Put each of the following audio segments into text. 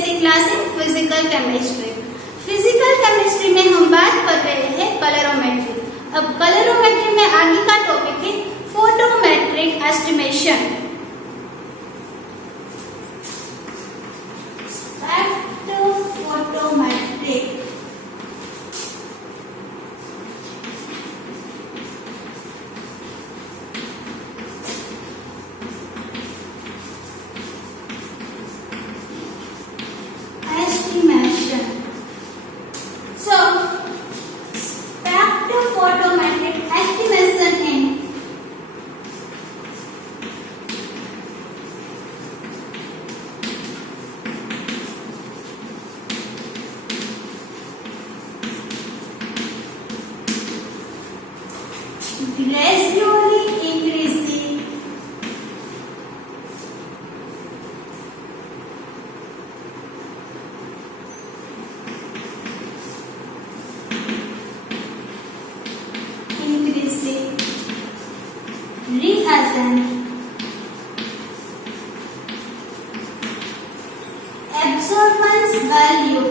Basic class in physical chemistry. Physical chemistry में हम बात कर रहे हैं कलरोमेट्री। अब कलरोमेट्री में आगे का टॉपिक है photometric estimation. Photometric estimation. So, spectrophotometric estimation in gradually increasing reagent absorbance value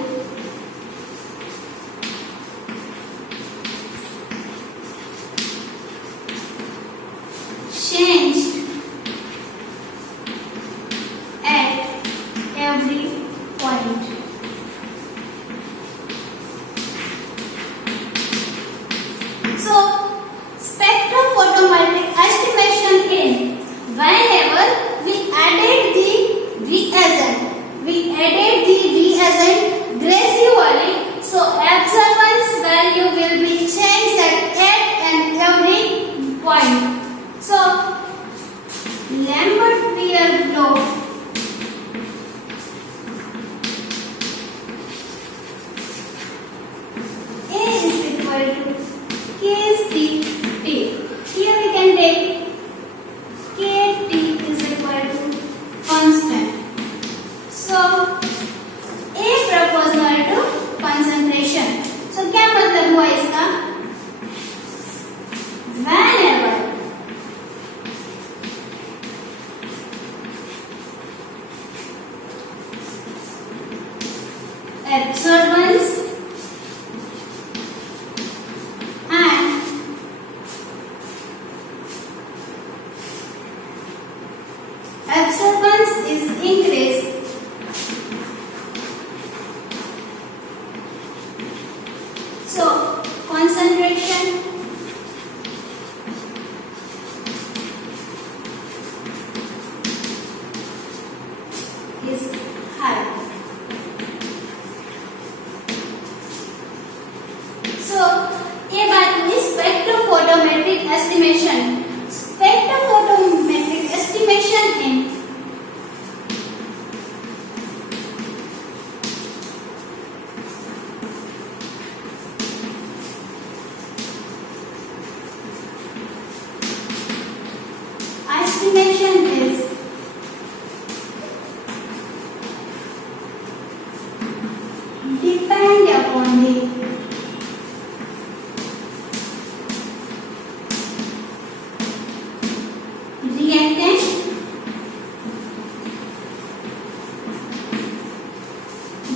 changed at every point. So, spectrophotometric estimation in whenever we added the reagent gradually, so absorbance value will be changed at and every point. So, Lambert-Weir law A is equal to KCT. Here we can take KT is equal to constant. So, A proportional to concentration. So, क्या मतलब हुआ इसका? Whenever absorbance and absorbance is increased, so concentration is high. So ये बात हुई spectrophotometric estimation. Spectrophotometric estimation in estimation is depend upon the reactant,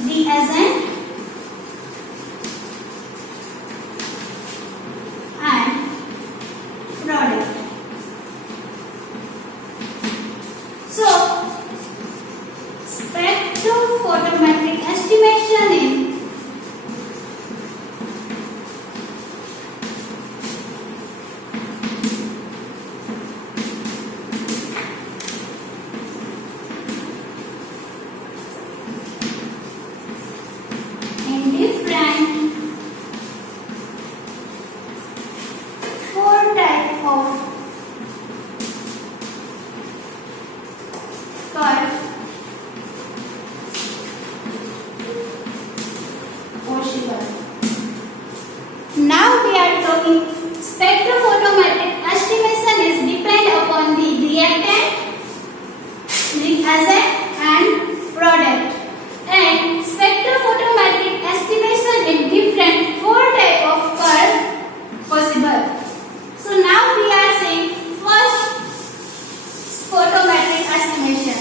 reagent and product. So, spectrophotometric estimation in different four type of curve possible. Now we are talking spectrophotometric estimation is depend upon the reactant, reagent and product. And spectrophotometric estimation in different four type of curve possible. So now we are saying first photometric estimation.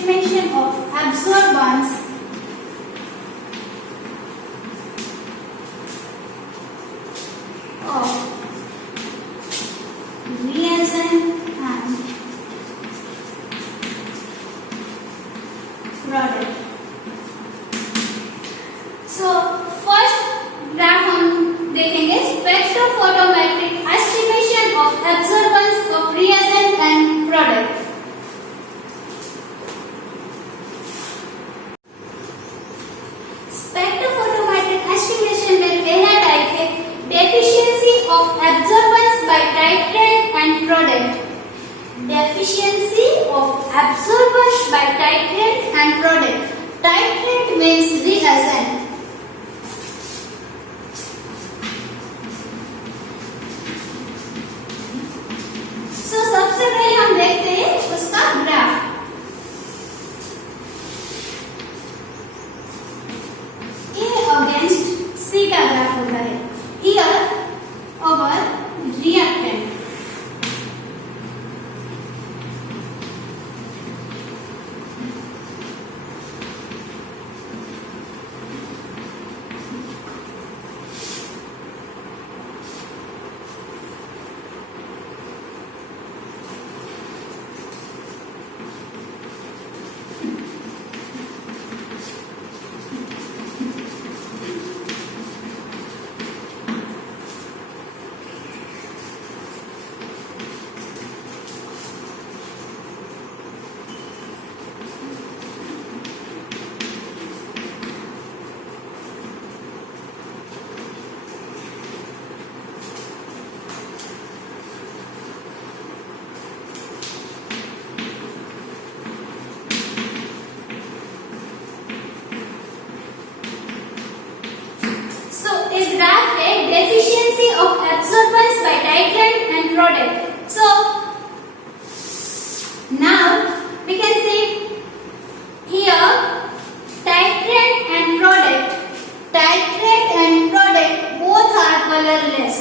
estimation of absorbance of reagent and product. So first graph हम देखेंगे spectrophotometric estimation of absorbance of reagent and product. Spectrophotometric estimation में पहला type है deficiency of absorbance by titrant and product. Deficiency of absorbance by titrant and product. Titrant means reagent. So सबसे पहले हम देखते हैं उसका ग्राफ. A against C का ग्राफ होता है. Here our reactant. Graph है deficiency of absorbance by titrant and product. So now we can see here titrant and product. Titrant and product both are colorless.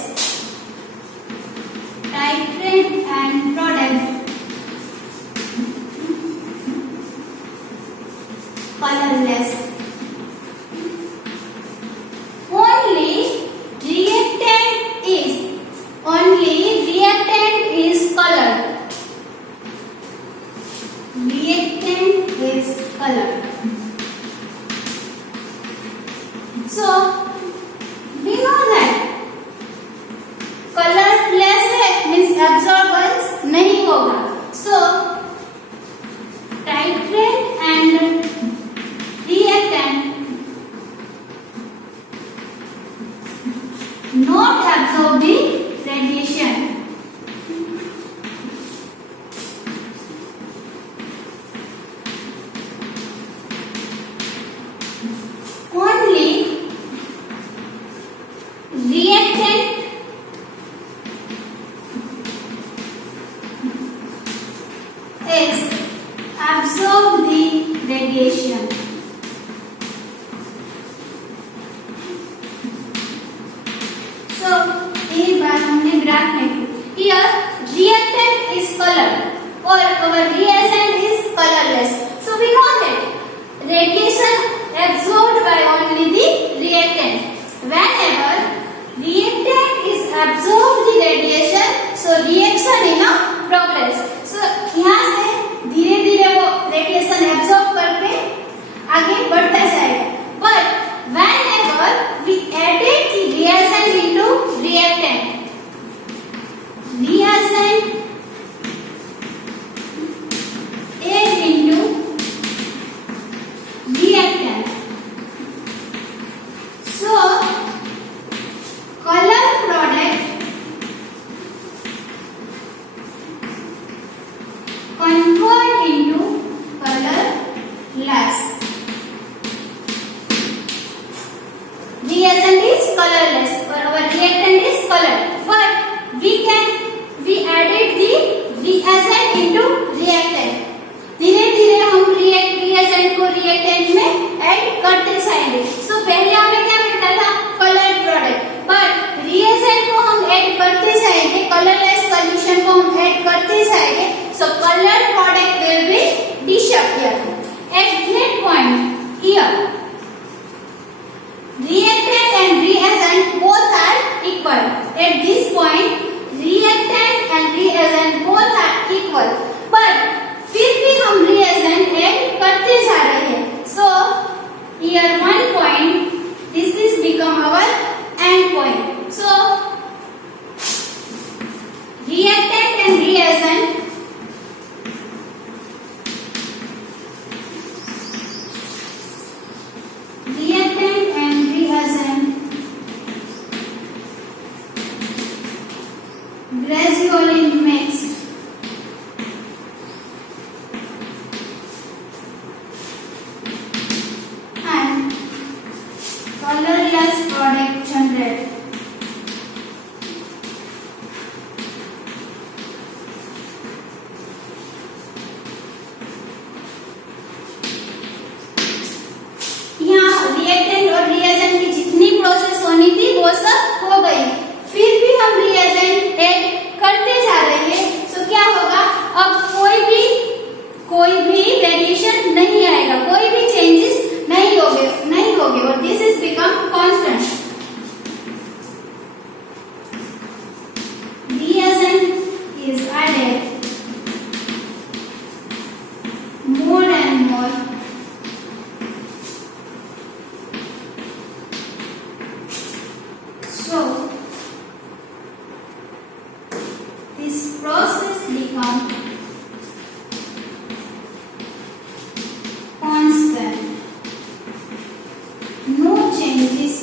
Titrant and product colorless. Reactant is colored. Reactant is colored. So we know that colorless है means absorbance नहीं होगा. So titrant and reactant not absorb the radiation. Only reactant is absorb the radiation. So एक बार हमने graph में here reactant is colored or our reagent is colorless. So we know that radiation absorbed by only the reactant. Whenever reactant is absorbed the radiation, so reaction in a progress. So यहाँ से धीरे धीरे वो radiation absorb करके आगे बढ़ता जाएगा. But whenever we added the reagent into reactant Soni थी वो सब हो गई, फिर भी हम रिएजेंट ऐड करते जा रहे हैं, तो क्या होगा, अब कोई भी वेरिएशन नहीं आएगा, कोई भी चेंजेस नहीं होंगे और this is become constant. Reagent is added more and more so this process become constant, no changes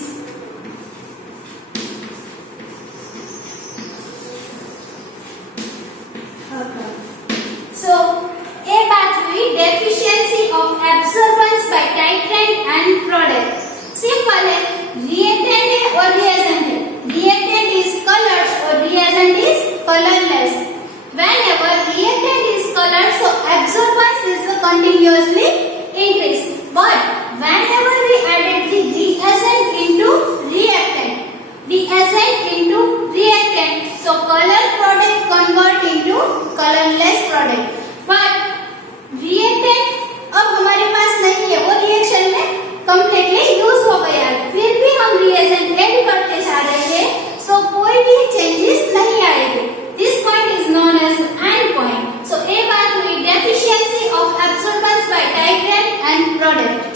occur. So a बात हुई deficiency of absorbance by titrant and product. Simple है, reactant है और reagent है, reactant is colored और reagent is colorless. Whenever reactant is colored, so absorbance is continuously increased. But whenever we added the reagent into reactant, so color product convert into colorless product. But reactant अब हमारे पास नहीं है, वो reaction में completely use हो गया है, फिर भी हम रिएजेंट ऐड करते जा रहे हैं, सो कोई भी चेंजेस नहीं आएंगे। This point is known as end point. So ए बात हुई deficiency of absorbance by titrant and product.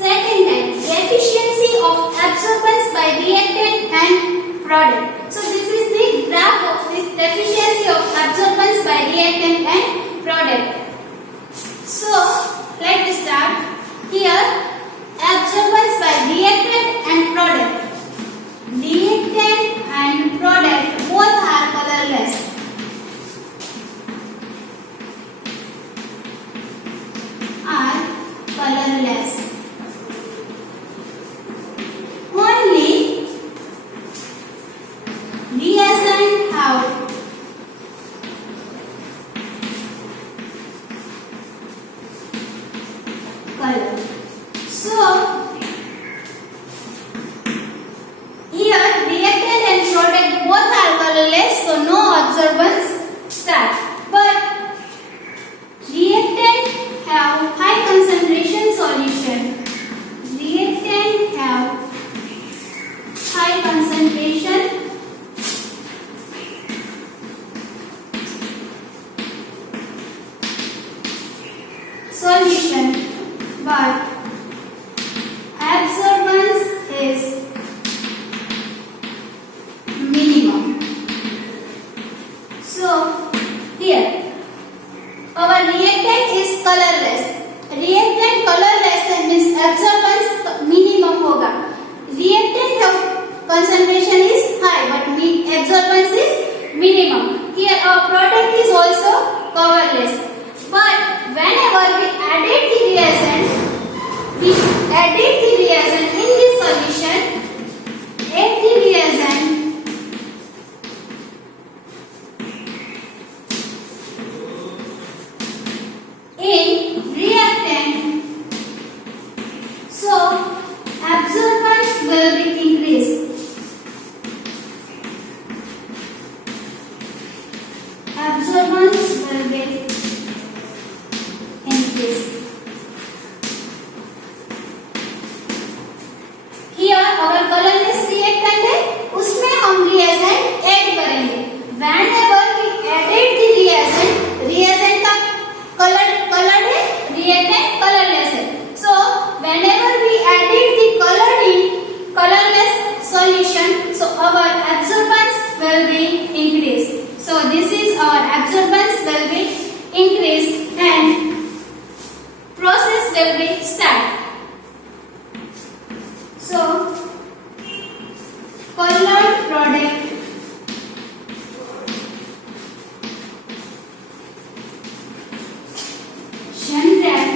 Second type, deficiency of absorbance by reactant and product. So this is the graph of this deficiency of absorbance by reactant and product. So let's start here. Absorbance by reactant and product. Reactant and product both are colorless. Only reagent have color. So here reactant and product both are colorless, so no absorbance starts. But reactant have high concentration solution. Reactant have high concentration solution, but absorbance is minimum. So here our reactant is colorless. Reactant colorless means absorbance minimum होगा. Reactant have concentration is high but absorbance is minimum. Here our product is also colorless. But whenever we added the reagent in this solution, add the reagent in reactant, so absorbance will be increased. Absorbance will be increased. Here our colorless reactant है, उसमें हम reagent add करेंगे. Whenever we added the reagent का colored है, reactant colorless है. So whenever we added the colorless solution, so our absorbance will be increased. So this is our absorbance will be increased and process will be start. So colored product generate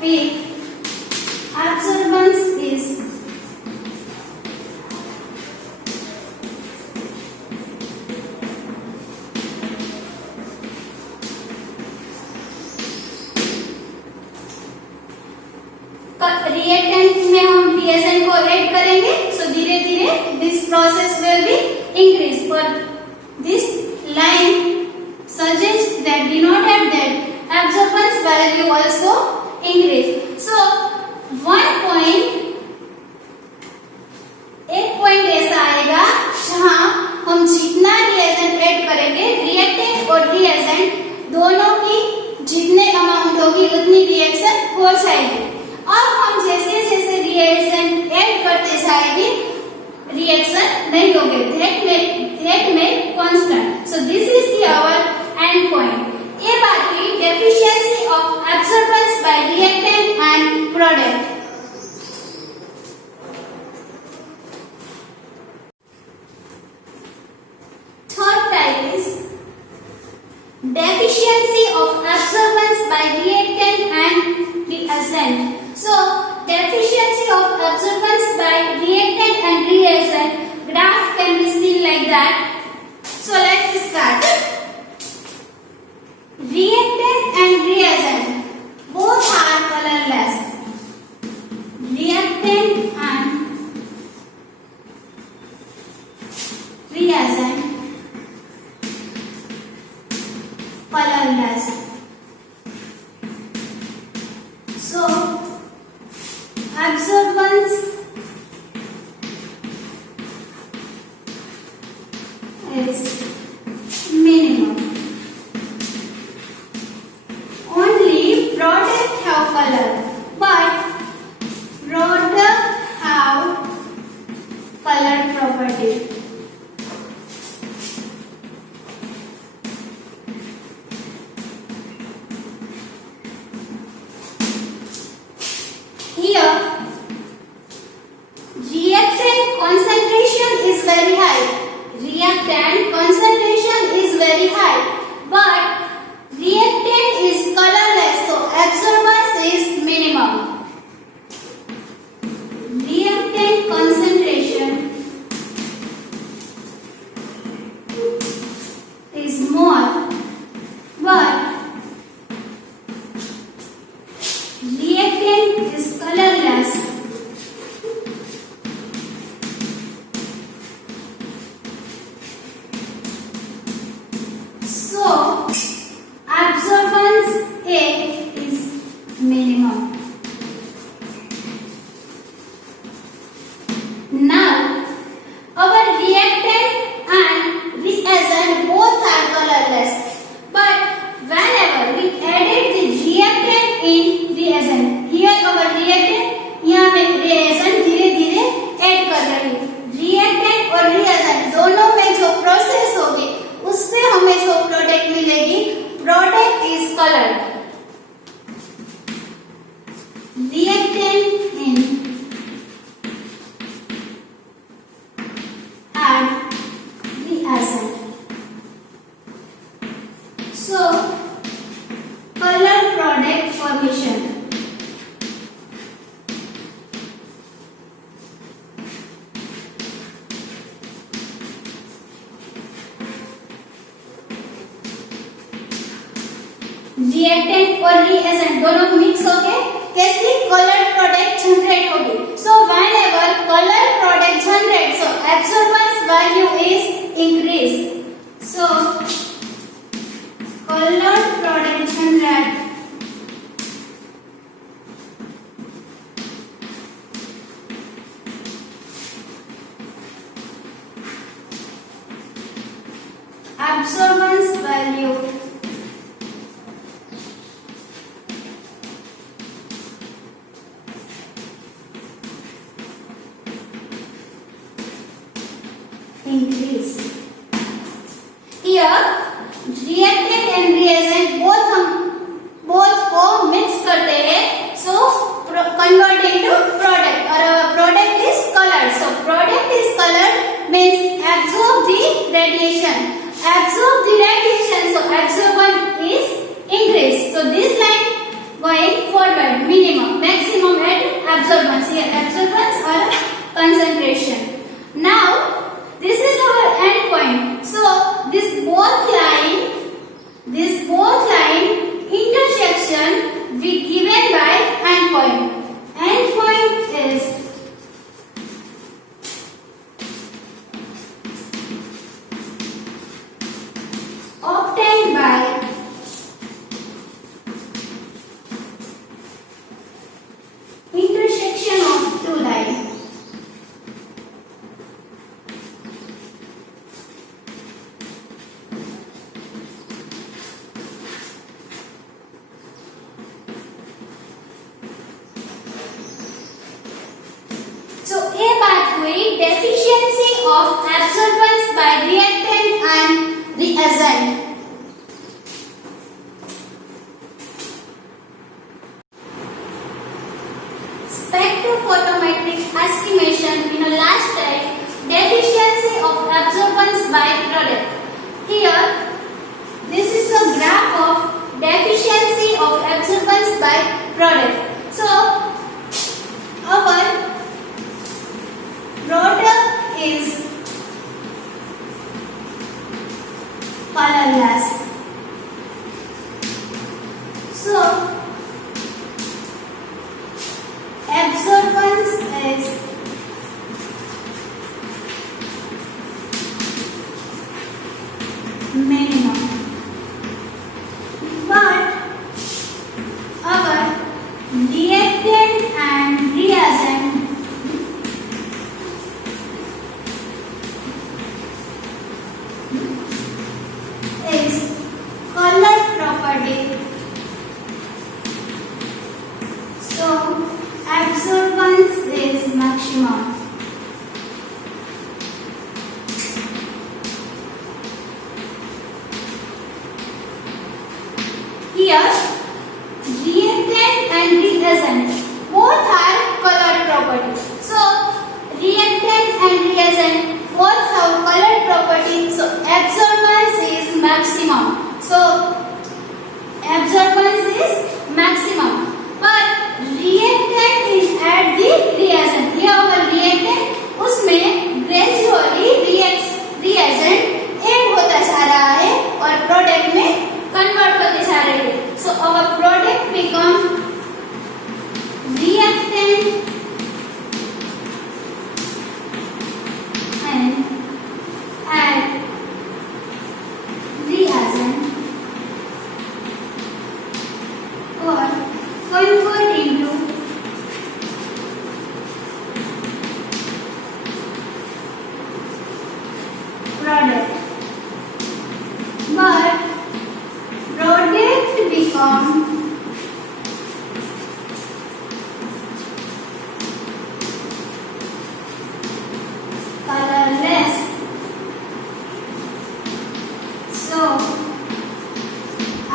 with absorbance is add करेंगे so धीरे धीरे this process will be increase पर this line suggests that denoted that absorbance value also increase. So एक point ऐसा आएगा जहां हम जितना रिएजेंट ऐड करेंगे रिएक्टेंट और रिएजेंट दोनों की जितने अमाउंट होगी उतनी रिएक्शन हो जाएगी। अब हम जैसे जैसे रिएजेंट ऐड करते जाएंगे रिएक्शन नहीं होगी that may constant. So this is the our end point. ये बाकी deficiency of absorbance by reactant and product. Third type is deficiency of absorbance by reactant and reagent. So deficiency of absorbance by reactant and reagent graph can be seen like that. So let's start. Reactant and reagent both are colorless. Reactant and reagent colorless. So absorbance is minimum. Only product have color, but product have color property. Here, reactant concentration is very high. Reactant concentration is very high, but reactant is colorless, so absorbance is minimum. Reactant concentration is more, but reactant is colorless. So absorbance A is minimum. Now our reactant and reagent both are colorless, but whenever we added the reactant in reagent, here our reactant यहाँ में reagent धीरे धीरे add कर रही है। reactant और reagent दोनों में जो प्रोसेस होगी उससे हमें जो प्रोडक्ट मिलेगी product is coloured. reactant in and reagent. So color product formation. Reactant और रिएजेंट दोनों मिक्स होके कैसी कलर प्रोडक्ट जनरेट होगी। So whenever colour product generate so absorbance value is increase. So colour product generate absorbance value increase. Here reactant and reagent both को mix करते हैं, so convert into product or our product is colored. So product is colored means absorb the radiation. Absorb the radiation, so absorbance is increased. So this line going forward, minimum, maximum and absorbance. Here absorbance or concentration. Now this is our end point. So this both line intersection we given by end point. End point is by intersection of two lines. So ये बात हुई deficiency of absorbance by reactant and reagent. Spectrophotometric estimation in a last type deficiency of absorbance by product. Here this is a graph of deficiency of absorbance by product. So our product is colorless. So absorbance is minimum. But our reactant and reagent is color property. So absorbance is maximum. Here reactant and reagent both are color property. So reactant and reagent both have color property. So absorbance is maximum. So absorbance is maximum. But reactant is at the reagent. here our reactant उसमें gradually reagent add होता जा रहा है और product में convert होते जा रहे हैं. So our product become reactant and add reagent or convert into product. But product become colorless. So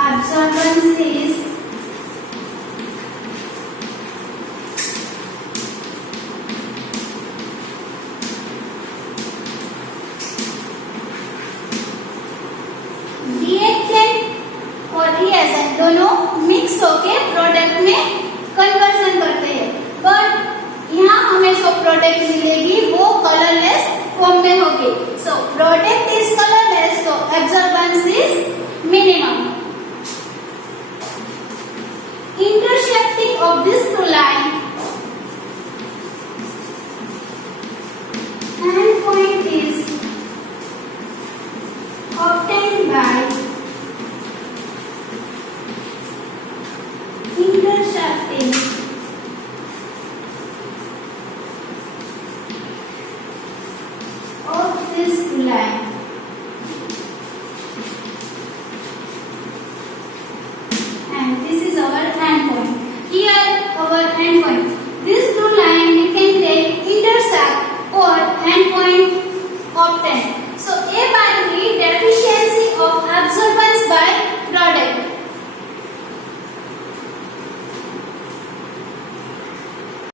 absorbance is reactant और रिएजेंट दोनों मिक्स होके प्रोडक्ट में कन्वर्जन करते हैं. बट यहाँ हमें जो प्रोडक्ट मिलेगी वो कलरलेस फॉर्म में होगी. So product is colourless, so absorbance is minimum. Intersecting of these two lines, endpoint is obtained by intersecting of this line. And this is our endpoint. Here our endpoint. This two line we can take intersect